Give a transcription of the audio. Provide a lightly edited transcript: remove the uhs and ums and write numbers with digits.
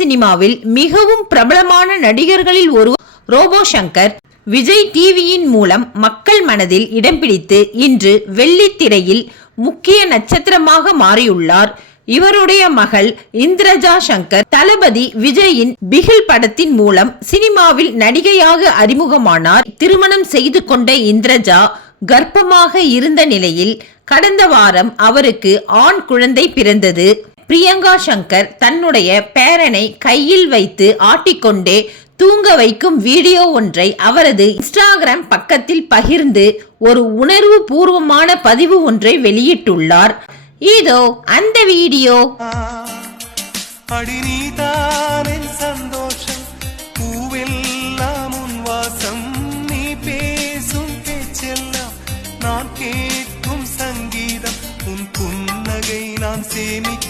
சினிமாவில் மிகவும் பிரபலமான நடிகர்களில் ஒருவர் ரோபோ சங்கர். விஜய் டிவியின் மூலம் மக்கள் மனதில் இடம் பிடித்து இன்று வெள்ளித்திரையில் முக்கிய நட்சத்திரமாக மாறியுள்ளார். இவருடைய மகள் இந்திரஜா சங்கர் தளபதி விஜயின் பிகில் படத்தின் மூலம் சினிமாவில் நடிகையாக அறிமுகமானார். திருமணம் செய்து கொண்ட இந்திரஜா கர்ப்பமாக இருந்த நிலையில் கடந்த வாரம் அவருக்கு ஆண் குழந்தை பிறந்தது. பிரியங்கா சங்கர் தன்னுடைய பேரனை கையில் வைத்து ஆட்டிக்கொண்டே தூங்க வைக்கும் வீடியோ ஒன்றை அவரது இன்ஸ்டாகிராம் பக்கத்தில் பகிர்ந்து ஒரு உணர்வு பூர்வமான பதிவு ஒன்றை வெளியிட்டுள்ளார். இதோ அந்த வீடியோ. சந்தோஷம் பூவெல்லாம் உன் வாசம், நீ பேசும் பேச்செல்லாம் நான் கேட்கும் சங்கீதம், உன் புன்னகை நான் சேமிக்க